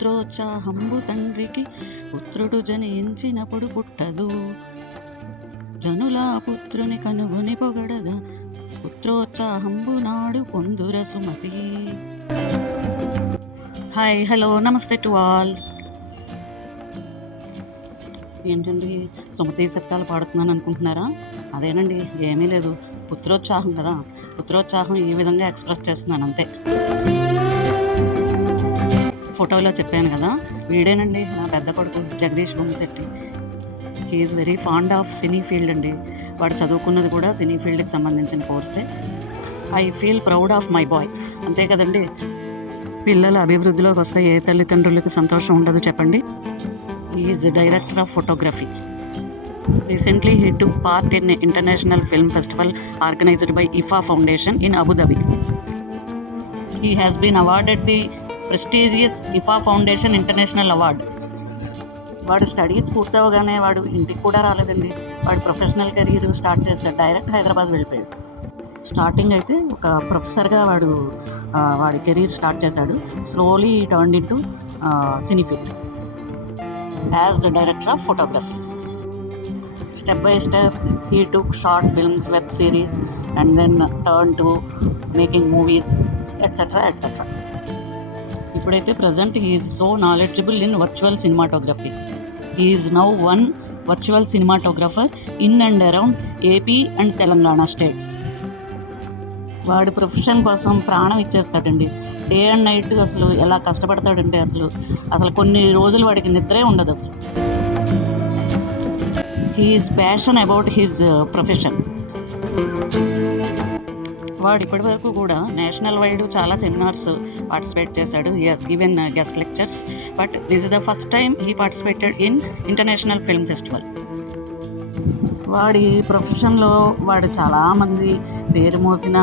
పుత్రోత్సాహంబు తండ్రికి పుత్రుడు జనించినప్పుడు పుట్టదు. జనుల పుత్రుని కనుగొని పొగడగా పుత్రోత్సాహంబు నాడు పొందుర సుమతి. హాయ్, హలో, నమస్తే టు ఆల్. ఏంటండి సుమతి శతకాలు పాడుతున్నాను అనుకుంటున్నారా? అదేనండి, ఏమీ లేదు, పుత్రోత్సాహం కదా. పుత్రోత్సాహం ఈ విధంగా ఎక్స్ప్రెస్ చేస్తున్నాను అంతే. ఫోటోలో చెప్పాను కదా, వీడేనండి నా పెద్ద కొడుకు Jagadish Bommisetty. He is very fond of cine field అండి. వాడు చదువుకున్నది కూడా సినీ ఫీల్డ్కి సంబంధించిన కోర్సే. I feel proud of my boy. అంతే కదండి, పిల్లల అభివృద్ధిలోకి వస్తే ఏ తల్లిదండ్రులకు సంతోషం ఉండదు చెప్పండి. He is the director of photography. Recently, he took part in an international film festival organized by IFA Foundation in Abu Dhabi. He has been awarded the prestigious IFA Foundation International Award. వాడు studies పూర్తవగానే వాడు ఇంటికి కూడా రాలేదండి. వాడు professional career start చేశాడు. Direct Hyderabad వెళ్ళిపోయాడు. Starting అయితే ఒక ప్రొఫెసర్గా వాడి కెరీర్ స్టార్ట్ చేశాడు. Slowly turned in to cine field as the director of photography. Step by step he took short films, web series, and then turned to making movies, etc. ఇప్పుడైతే present he is so knowledgeable in virtual cinematography. He is now one virtual cinematographer in and around AP and Telangana states. వాడు profession కోసం ప్రాణం ఇచ్చేస్తాడండి. Day and night అసలు ఎలా కష్టపడతాడంటే అసలు కొన్ని రోజులు వాడికి నిద్రే ఉండదు అసలు. He is passion about his profession. వాడు ఇప్పటి వరకు కూడా నేషనల్ వైడ్ చాలా సెమినార్స్ పార్టిసిపేట్ చేశాడు. He has given guest lectures, but this is the first time he participated in international film festival. వాడి ప్రొఫెషన్లో వాడు చాలామంది పేరు మోసిన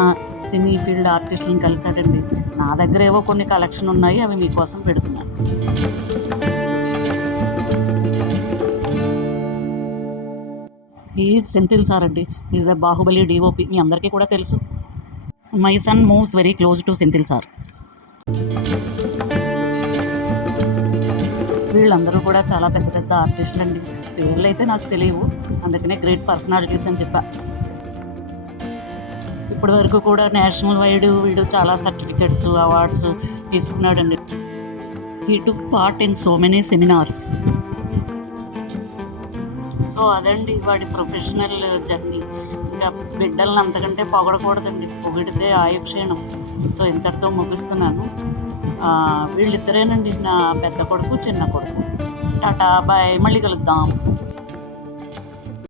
సినీ ఫీల్డ్ ఆర్టిస్టులను కలిశాడండి. నా దగ్గర ఏవో కొన్ని కలెక్షన్ ఉన్నాయి, అవి మీకోసం పెడుతున్నాను. ఈజ్ సెంథిల్ సార్ అండి. Is the Baahubali DOP. మీ అందరికీ కూడా తెలుసు. My son moves very close to Senthil sir. వీళ్ళందరూ కూడా చాలా పెద్ద పెద్ద ఆర్టిస్టులు అండి. పేర్లు అయితే నాకు తెలియవు, అందుకనే గ్రేట్ పర్సనాలిటీస్ అని చెప్పా. ఇప్పటి వరకు కూడా నేషనల్ వైడ్ వీడు చాలా సర్టిఫికెట్స్, అవార్డ్స్ తీసుకున్నాడండి. He took part in so many seminars. So అదండి వాడి ప్రొఫెషనల్ జర్నీ. ఇంకా బిడ్డలను అంతకంటే పొగడకూడదండి, పొగిడితే ఆయుక్షీణం. సో ఇంతటితో ముగిస్తున్నాను. వీళ్ళిద్దరేనండి, నా పెద్ద కొడుకు, చిన్న కొడుకు. టాటా, బాయ్, మళ్ళీ కలుద్దాం.